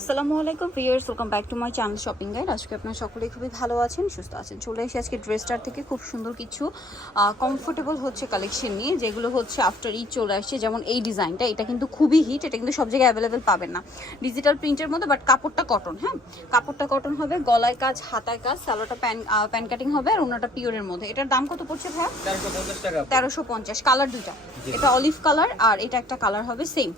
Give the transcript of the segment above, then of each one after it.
আসসালামু আলাইকুম viewers welcome back to my channel shopping guide. আজকে আপনারা সকলেই খুবই ভালো আছেন সুস্থ আছেন। চলে এসে আজকে ড্রেসটার থেকে খুব সুন্দর কিছু কমফোর্টেবল হচ্ছে কালেকশন নিয়ে যেগুলো হচ্ছে আফটার ঈদ চলে আসছে। যেমন এই ডিজাইনটা এটা কিন্তু খুবই হিট এটা কিন্তু সব জায়গায় অ্যাভেলেবেল পাবেন না। ডিজিটাল প্রিন্টের মধ্যে বাট কাপড়টা কটন হ্যাঁ? কাপড়টা কটন হবে গলায় কাজ হাতায় কাজ সালোটা প্যান প্যান কাটিং হবে আর ওনাটা পিওরের মধ্যে। এটার দাম কত পড়ছে পঞ্চাশ তেরোশো পঞ্চাশ কালার দুইটা। এটা অলিভ কালার আর এটা একটা কালার হবে সেম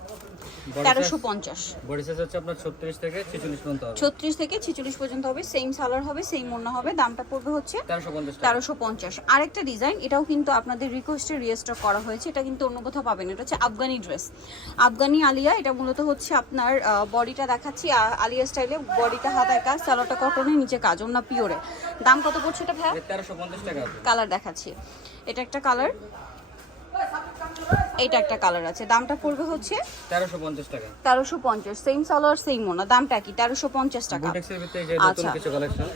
তেরোশো পঞ্চাশ। বডি সাইজ হচ্ছে আপনার ছত্রিশ থেকে ছেচল্লিশ পর্যন্ত হবে। ছত্রিশ থেকে ছেচল্লিশ পর্যন্ত হবে সেম সালার হবে সেম ওড়না হবে দামটা পড়বে হচ্ছে তেরোশো পঞ্চাশ আরেকটা ডিজাইন এটাও কিন্তু আপনাদের রিকোয়েস্টে রিস্টক করা হয়েছে এটা কিন্তু অন্য কোথাও পাবেন এটা হচ্ছে আফগানি ড্রেস আফগানি আলিয়া এটা মূলত হচ্ছে আপনার বডিটা দেখাচ্ছি আলিয়া স্টাইলে বডিটা হাতায় কাজ সালোটা কটনের নিচে কাজ অন্য পিওরে দাম কত পড়ছে এটা ভাই তেরোশো পঞ্চাশ টাকা কালার দেখাচ্ছি। এটা একটা কালার এটা একটা কালার আছে। দামটা পড়বে হচ্ছে তেরোশো পঞ্চাশ টাকা। তেরোশো পঞ্চাশ সেম সালোয়ার সেম ওনা দামটা কি? তেরোশো পঞ্চাশ টাকা। বুটেক্সের ভিতরে যে নতুন আচ্ছা। কিছু কালেকশন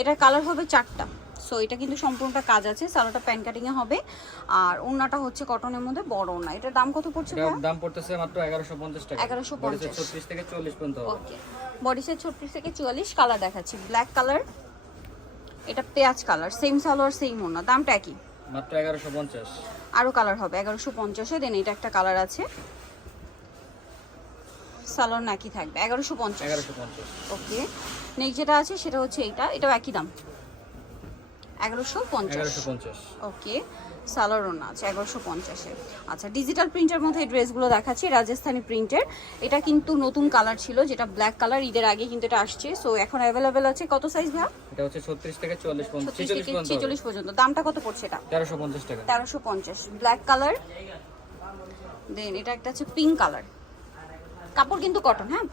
এটার কালার হবে চারটা। সো এটা কিন্তু সম্পূর্ণটা কাজ আছে। সালোটা প্যান কাটিং এ হবে। আর ওড়নাটা হচ্ছে কটনের মধ্যে বড় ওড়না। এটার দাম কত পড়ছে দাম পড়তেছে মাত্র এগারোশো পঞ্চাশ টাকা। 1150 বডি সাইজ ছত্রিশ থেকে চল্লিশ পর্যন্ত ওকে বডি সাইজ ছত্রিশ থেকে চুয়াল্লিশ কালার দেখাচ্ছি। ব্ল্যাক কালার এটা পেঁয়াজ কালার সেম সালোয়ার সেম ওড়না দামটা একই? মাত্র এগারোশো পঞ্চাশ। আরও কালার হবে এগারোশো পঞ্চাশে দেন এটা একটা কালার আছে। সালোয়ার নাকি থাকবে এগারোশো পঞ্চাশ। এগারোশো পঞ্চাশ। ওকে নেক্সট যেটা আছে সেটা হচ্ছে এইটা এটাও একই দাম। এগারোশো পঞ্চাশ। এগারোশো পঞ্চাশ। ওকে সালোয়ারও নাচ এগারোশো পঞ্চাশে আচ্ছা ডিজিটাল প্রিন্টের মধ্যে এই ড্রেসগুলো দেখাচ্ছি রাজস্থানি প্রিন্টের এটা কিন্তু নতুন কালার ছিল যেটা ব্ল্যাক কালার ঈদের আগে কিন্তু এটা আসছে। সো এখন অ্যাভেলেবেল আছে কত সাইজ ভাই এটা হচ্ছে থেকে চল্লিশ পর্যন্ত পর্যন্ত দামটা কত পড়ছে এটা? তেরোশো পঞ্চাশ টাকা। তেরোশো পঞ্চাশ। ব্ল্যাক কালার দেন এটা একটা আছে পিঙ্ক কালার কাপড় কিন্তু কটন হ্যাঁ?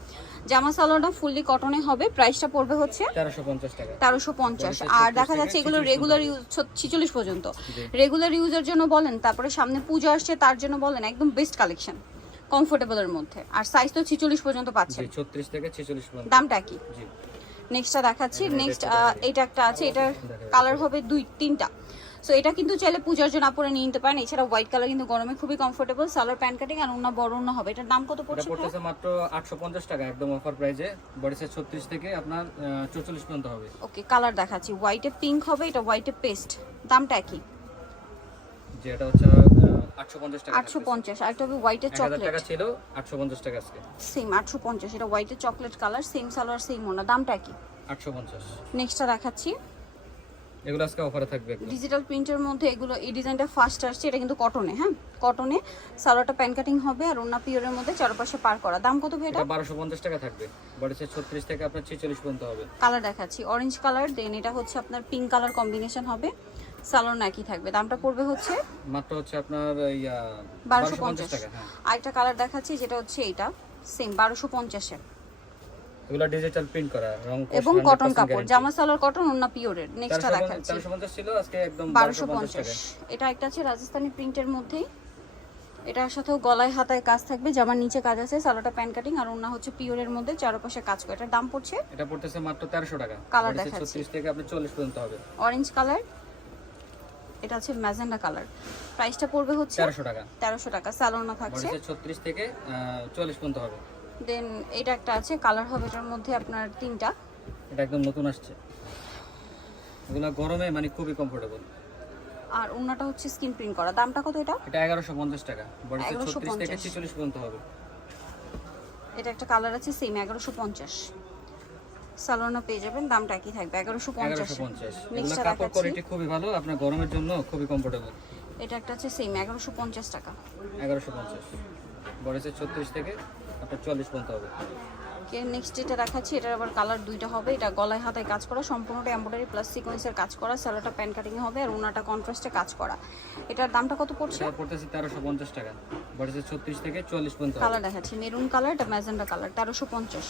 জামা সালোয়ারটা ফুললি কটনে হবে প্রাইসটা পড়বে হচ্ছে তেরোশো পঞ্চাশ আর দেখা যাচ্ছে এগুলো রেগুলার ইউজ ছিচল্লিশ পর্যন্ত। রেগুলার ইউজের জন্য বলেন তারপরে সামনে পুজো আসছে তার জন্য বলেন একদম বেস্ট কালেকশন কমফোর্টেবলের মধ্যে। আর সাইজ তো ছিচল্লিশ পর্যন্ত পাচ্ছেন জি ছত্রিশ থেকে ছেচল্লিশ দামটা কি? জি। নেক্সটটা দেখাচ্ছি। নেক্সট এটা একটা আছে এটার কালার হবে দুই তিনটা। সো এটা কিন্তু চাইলে পূজার জন্য আপনারা নিয়ে নিতে পারেন। এছাড়া হোয়াইট কালার কিন্তু গরমে খুবই কমফোর্টেবল সালোয়ার প্যান্ট কাটিং আর অন্য বড় অন্য হবে। এটার দাম কত এটা পড়ছে পড়তেছে মাত্র আটশো পঞ্চাশ টাকা একদম অফার প্রাইজে বডি সাইজ ছত্রিশ থেকে আপনার চৌচল্লিশ পর্যন্ত হবে। ওকে কালার দেখাচ্ছি। হোয়াইটে পিঙ্ক হবে এটা হোয়াইটে পেস্ট দামটা কি যেটা হচ্ছে আটশো পঞ্চাশ টাকা আটশো পঞ্চাশ আর একটা হবে হাজার চকলেট টাকা ছিল আটশো পঞ্চাশ টাকা আজকে। সেম আটশো পঞ্চাশ। এটা হোয়াইটের chocolate colour same salwar same ওনা দামটা কি আটশো পঞ্চাশ। নেক্সটটা দেখাচ্ছি। এগুলো আজকে অফারে থাকবে ডিজিটাল প্রিন্টের মধ্যে এগুলো এই ডিজাইনটা ফার্স্ট আসছে এটা কিন্তু কটনে হ্যাঁ? কটনে সালোয়ারটা প্যান কাটিং হবে আর ওনা পিওরের মধ্যে চারপাশে পার করা। দাম কত ভাই এটা? এটা বারোশো পঞ্চাশ টাকা থাকবে। বডি সাইজ ছত্রিশ থেকে আপনার ছেচল্লিশ পর্যন্ত হবে। কালার দেখাচ্ছি অরেঞ্জ কালার দেন এটা হচ্ছে আপনার পিঙ্ক কালার কম্বিনেশন হবে। সালোয়ার নাকি থাকবে দামটা পড়বে হচ্ছে মাত্র হচ্ছে আপনার ইয়া বারোশো বারোশো পঞ্চাশ পঞ্চাশ টাকা হ্যাঁ। আরেকটা কালার দেখাচ্ছি যেটা হচ্ছে এটা সেম বারোশো পঞ্চাশে। এগুলো ডিজিটাল প্রিন্ট করা রং এবং কটন কাপড় জামা সালোয়ার কটন ওনা পিওরের নেক্সটটা দেখাচ্ছি। তেরোশো পঞ্চাশ ছিল আজকে একদম বারোশো বারোশো পঞ্চাশ পঞ্চাশ। টাকা এটা একটা আছে রাজস্থানি প্রিন্টের মধ্যেই। এটার সাথেও গলায় হাতায় কাজ থাকবে জামার নিচে কাজ আছে সালোটা প্যান কাটিং আর ওনা হচ্ছে পিওরের মধ্যে চারপাশে কাজ করে। এটার দাম পড়ছে? এটা পড়তেছে মাত্র তেরোশো টাকা। Colour Body size দেখাচ্ছি। ছত্রিশ থেকে আপনার চল্লিশ পর্যন্ত হবে। অরেঞ্জ কালার এটা আছে ম্যাজেন্ডা কালার প্রাইসটা পড়বে হচ্ছে তেরোশো টাকা। তেরোশো টাকা স্যালোনা বডি থাকছে। সাইজ ছত্রিশ থেকে চল্লিশ পর্যন্ত হবে। দেন এটা একটা আছে কালার হবে এটার মধ্যে আপনার তিনটা। এটা একদম নতুন আসছে। এগুলো গরমে মানে খুবই কমফোর্টেবল আর ওনাটা হচ্ছে স্কিন প্রিন্ট করা। দামটা কত এটা? এটা এগারোশো পঞ্চাশ টাকা। বডি সাইজ 1150 থেকে ছেচল্লিশ পর্যন্ত হবে। এটা একটা কালার আছে সেম এগারোশো পঞ্চাশ। সালোনা পেয়ে যাবেন দামটা একই থাকবে এগারোশো পঞ্চাশ। এগারোশো পঞ্চাশ। এগুলো কাপড় কোয়ালিটি খুবই ভালো আপনার গরমের জন্য খুবই কমফোর্টেবল এটা একটা আছে সেম এগারোশো পঞ্চাশ টাকা। এগারোশো পঞ্চাশ। বডি সাইজ ছত্রিশ থেকে আপনার চল্লিশ পর্যন্ত হবে। নেক্সট যেটা দেখাচ্ছি এটার আবার কালার দুইটা হবে। এটা গলায় হাতায় কাজ করা সম্পূর্ণটা এমব্রয়ডারি প্লাস সিকোয়েন্সের কাজ করা সালোটা প্যান কাটিং হবে আর ওনাটা কন্ট্রাস্টে কাজ করা। এটার দামটা কত পড়ছে? পড়তেছে তেরোশো পঞ্চাশ টাকা। বডি ছত্রিশ থেকে চল্লিশ পর্যন্ত কালার দেখাচ্ছি মেরুন কালার এটা ম্যাজেন্ডা কালার তেরোশো পঞ্চাশ।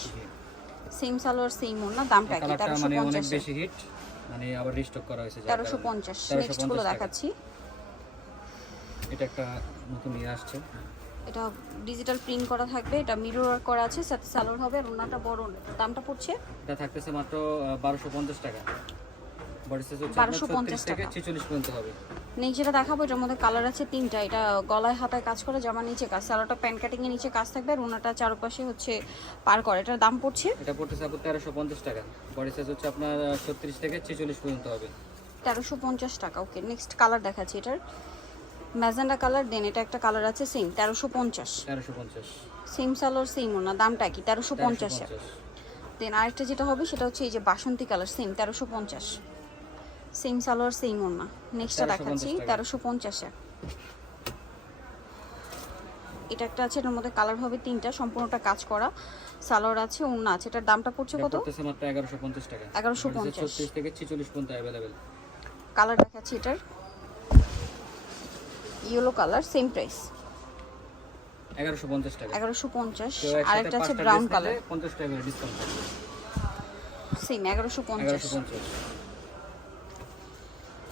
সেম সালোয়ার সেম ওনা দামটা কি তেরোশো মানে পঞ্চাশ। বেশি হিট মানে আবার রিস্টক করা হয়েছে তেরোশো। পঞ্চাশ নেক্সটগুলো দেখাচ্ছি। এটা একটা নতুন ইয়ে আসছে। এটা ডিজিটাল প্রিন্ট করা থাকবে এটা মিরর ওয়ার্ক করা আছে সাথে সালোয়ার হবে আর ওনাটা বড় দামটা পড়ছে? এটা থাকতেছে মাত্র বারোশো পঞ্চাশ টাকা। বডি সাইজ হচ্ছে 1250 ছত্রিশ টাকা। ছেচল্লিশ পর্যন্ত হবে। নেক্সট যেটা দেখাবো এটার মধ্যে কালার আছে তিনটা এটা গলায় হাতায় কাজ করে জামা নিচে কাজ সালোয়ারটা প্যান্ট কাটিং এর নিচে কাজ থাকবে আর ওনাটা চারপাশে হচ্ছে পার করে এটার দাম পড়ছে? এটা পড়তেছে আপনার তেরোশো পঞ্চাশ টাকা। বডি সাইজ হচ্ছে আপনার ছত্রিশ থেকে ছেচল্লিশ পর্যন্ত হবে। তেরোশো পঞ্চাশ টাকা ওকে নেক্সট কালার দেখাচ্ছি এটার। ম্যাজেন্ডা কালার দেন এটা একটা কালার আছে সেম তেরোশো পঞ্চাশ। তেরোশো পঞ্চাশ। সেম সালোয়ার সেম ওনা দামটা কি তেরোশো পঞ্চাশ দেন আরেকটা যেটা হবে সেটা হচ্ছে এই যে বাসন্তী কালার সেম তেরোশো পঞ্চাশ। সেম সালোয়ার সেম ওনা নেক্সটটা দেখাচ্ছি। তেরোশো পঞ্চাশে এটা একটা আছে এটার মধ্যে কালার হবে তিনটা সম্পূর্ণটা কাজ করা। সালোয়ার আছে ওনা আছে এটার দামটা পড়ছে কত? পড়তেছে মাত্র এগারোশো পঞ্চাশ টাকা। 1150 ছত্রিশ থেকে ছেচল্লিশ পর্যন্ত অ্যাভেলেবেল কালার দেখাচ্ছি এটার। ইয়েলো কালার সেম প্রাইস এগারোশো পঞ্চাশ টাকা। এগারোশো পঞ্চাশ কেউ আর একটা আছে ব্রাউন কালার নিলে পঞ্চাশ টাকা ডিসকাউন্ট সেম এগারোশো পঞ্চাশ। এগারোশো পঞ্চাশ।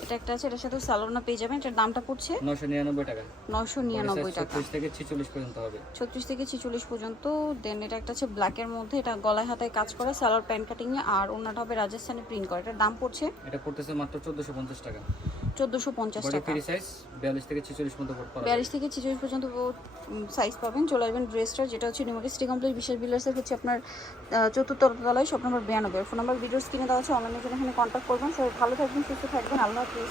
এটা একটা আছে এটার সাথে সালোনা পেয়ে যাবেন এটার দামটা পড়ছে নশো নিরানব্বই টাকা। নয়শো নিরানব্বই টাকা। ছত্রিশ থেকে ছেচল্লিশ পর্যন্ত হবে। ছত্রিশ থেকে ছেচল্লিশ পর্যন্ত দেন এটা একটা আছে ব্ল্যাকের মধ্যে এটা গলায় হাতায় কাজ করে সালোয়ার প্যান্ট কাটিং এ আর ওনাটা হবে রাজস্থানে প্রিন্ট করে। এটার দাম পড়ছে? এটা পড়তেছে মাত্র চোদ্দোশো পঞ্চাশ টাকা। চোদ্দোশো পঞ্চাশ টাকা। বিয়াল্লিশ থেকে ছেচল্লিশ পর্যন্ত বিয়াল্লিশ থেকে ছেচল্লিশ পর্যন্ত সাইজ পাবেন। চলে আসবেন ড্রেসটা যেটা হচ্ছে নিউমার্কেট সিটি কমপ্লেক্স বিশেষ বিলার্সের হচ্ছে আপনার চতুর্থ তলায় সব নম্বর বিরানব্বই। ফোন নাম্বার ভিডিও স্ক্রিনে দেওয়া আছে। অনলাইনে জন্য এখানে কন্ট্যাক্ট করবেন। সবাই ভালো থাকবেন সুস্থ থাকবেন। আল্লাহ হাফিজ।